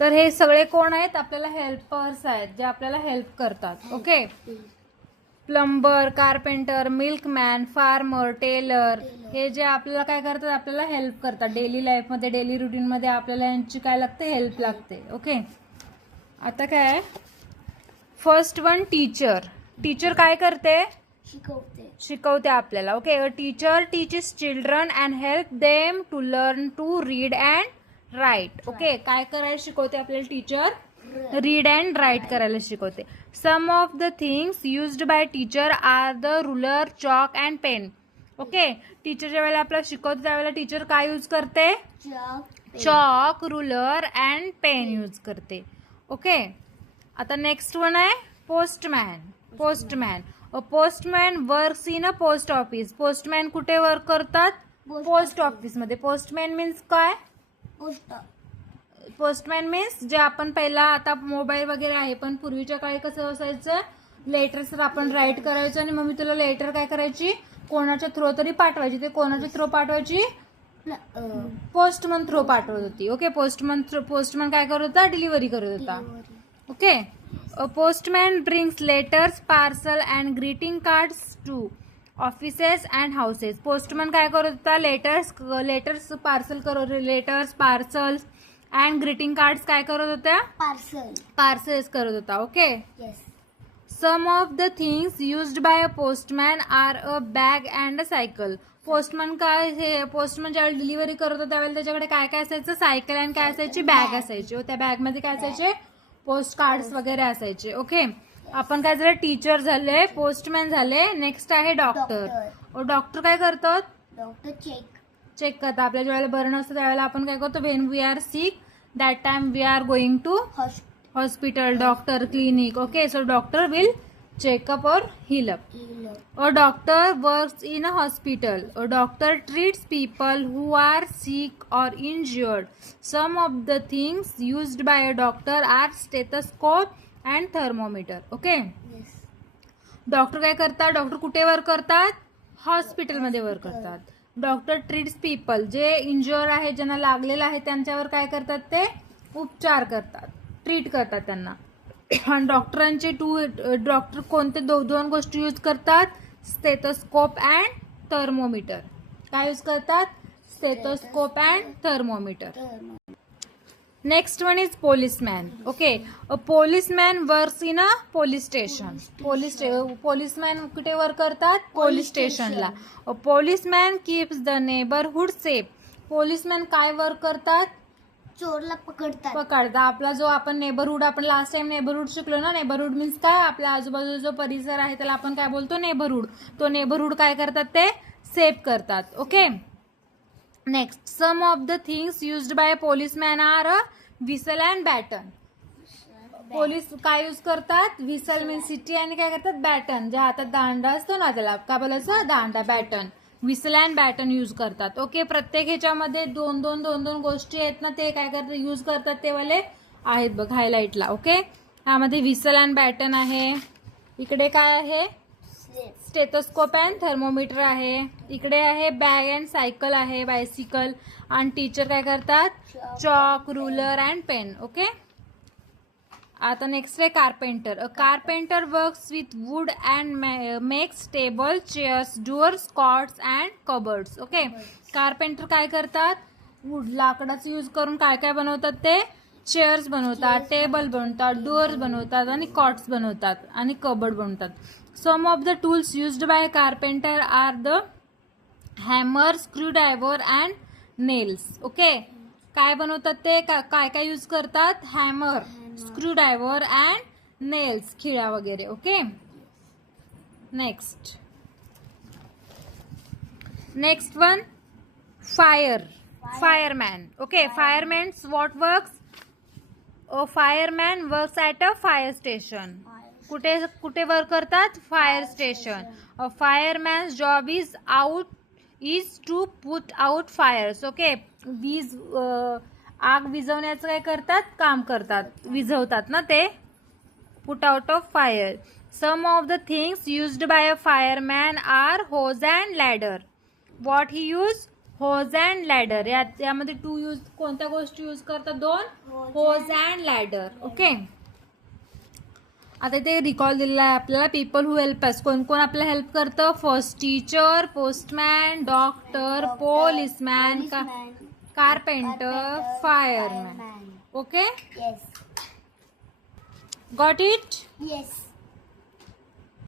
तर हे सगळे कोण आहेत? आपल्याला हेल्पर्स आहेत, जे आपल्याला हेल्प करतात. Okay. Plumber, carpenter, milkman, farmer, tailor, हे जे आपल्याला काय करतात? आपल्याला हेल्प करतात डेली लाईफमध्ये, डेली रुटीनमध्ये आपल्याला यांची काय लागते? हेल्प लागते. ओके. आता काय फर्स्ट वन टीचर. टीचर काय करते? शिकवते आपल्याला. Okay. A teacher teaches children and help them to learn to read and write. Okay. काय करायला शिकवते आपल्याला टीचर? रीड अँड राईट करायला शिकवते. Some of the things used by teacher are the ruler, chalk and pen. Okay. Teacher ज्या वेळेला आपल्याला शिकवते त्यावेळेला टीचर काय यूज करते? Chalk, ruler and pen use करते. ओके. आता नेक्स्ट वन आहे postman. Postman. A postman works in a post office. Postman कुठे वर्क करतात? पोस्ट ऑफिसमध्ये. पोस्टमॅन मीन्स काय? पोस्टमॅन मीन्स जे आपण पहिला, आता मोबाईल वगैरे आहे पण पूर्वीच्या काळी कसं असायचं? लेटर्स आपण राईट करायचं आणि मग मी तुला लेटर काय करायची? कोणाच्या थ्रो तरी पाठवायची. ते कोणाच्या थ्रो पाठवायची? पोस्टमन थ्रो पाठवत होती. ओके. पोस्टमन काय करत होता? डिलिव्हरी करत होता. Okay. A postman brings letters, parcel and greeting cards to offices and houses. Postman काय करत होता? लेटर्स पार्सल करत, letters, parcels and greeting cards काय करत होत्या? पार्सल्स करत होता. Okay. Some of the things used by a postman are a bag and a cycle. Postman काय, हे पोस्टमन ज्यावेळी डिलिव्हरी करत होता त्यावेळेला त्याच्याकडे काय काय असायचं? सायकल अँड काय असायची? बॅग असायची. त्या बॅगमध्ये काय असायचे? पोस्ट कार्ड्स वगैरे असायचे. ओके. आपण काय झालं? टीचर झाले, पोस्टमॅन झाले. नेक्स्ट आहे डॉक्टर. डॉक्टर काय करतात? चेक करतात. आपल्या ज्यावेळेला बरं नसतं त्यावेळेला आपण काय करतो? When we are sick that time we are going to hospital, doctor, clinic. Okay. So doctor will check up or heal up. A doctor works in a hospital. A doctor treats people who are sick or injured. Some of the things used by a doctor are stethoscope and thermometer. Okay. Doctor काय करतात? Doctor कुठे work करतात? हॉस्पिटलमध्ये work करतात. Doctor treats people, जे injure आहे, ज्यांना लागलेलं आहे त्यांच्यावर काय करतात? ते उपचार करतात, ट्रीट करतात त्यांना. आणि डॉक्टरांचे डॉक्टर कोणते दोन गोष्टी यूज करतात? Stethoscope and thermometer. काय यूज करतात? Stethoscope and thermometer. Next one is policeman. Okay. A policeman works in a police station. Policeman कुठे वर्क करतात? पोलीस स्टेशनला. A policeman keeps the neighbourhood safe. Policeman काय वर्क करतात? चोरला पकडतात. आपला जो आपण नेबरहुड, आपण लास्ट टाइम नेबरहुड शिकलो ना. नेबरहुड मीन्स काय? आपल्या आजूबाजूचा जो परिसर आहे त्याला आपण काय बोलतो? नेबरहुड. तो नेबरहुड काय करतात? ते सेफ करतात. Okay. Next, some of the things used by policeman are a whistle and baton. Police काय यूज करतात? व्हिसल मीन्स सिटी आणि काय करतात? बॅटन. ज्या हातात दांडा असतो ना त्याला काय बोलायचं? दांडा, baton. Whistle and baton use करतात. ओके. प्रत्येक ह्याच्यामध्ये दोन दोन गोष्टी आहेत ना, ते काय करतात? यूज करतात ते वाले आहेत बघ हायलाइटला. ओके. ह्यामध्ये व्हिसल अँड बॅटन आहे. इकडे काय आहे? स्टेथोस्कोप अँड थर्मोमीटर आहे. इकडे आहे बॅग अँड सायकल आहे, बायसिकल. आणि टीचर काय करतात? Chalk, ruler and pen. Okay. आता नेक्स्ट आहे carpenter. A carpenter works with wood and makes table, chairs, doors, cots and cupboards. Okay. Carpenter काय करतात? वूड, लाकडाचा यूज करून काय काय बनवतात? ते चेअर्स बनवतात, टेबल बनवतात, डोअर्स बनवतात आणि कॉट्स बनवतात आणि कबर्ड बनवतात. Some of the tools used by carpenter are the hammer, screwdriver and nails. Okay. काय बनवतात ते? काय काय यूज करतात? हॅमर, स्क्रूड्रायव्हर अँड नेल्स, खिळा वगैरे. Okay. Next one fireman. Okay. Fireman's what works? A fireman works at a fire station. कुठे work करतात? Fire station. A fireman's job is to put out fires. Okay. वीज, आग विझवण्याचं काय करतात? काम करतात, विझवतात ना ते. Put out of fire. Some of the things used by a fireman are hose and ladder. What he use? Hose and ladder. यामध्ये टू यूज कोणत्या गोष्टी यूज करतात? दोन, होज अँड लॅडर. ओके. आता इथे रिकॉल दिलेला आहे आपल्याला. People who help us. कोण कोण आपल्याला हेल्प करतं? First teacher, postman, doctor, policeman, carpenter, fireman. Okay, yes got it? Yes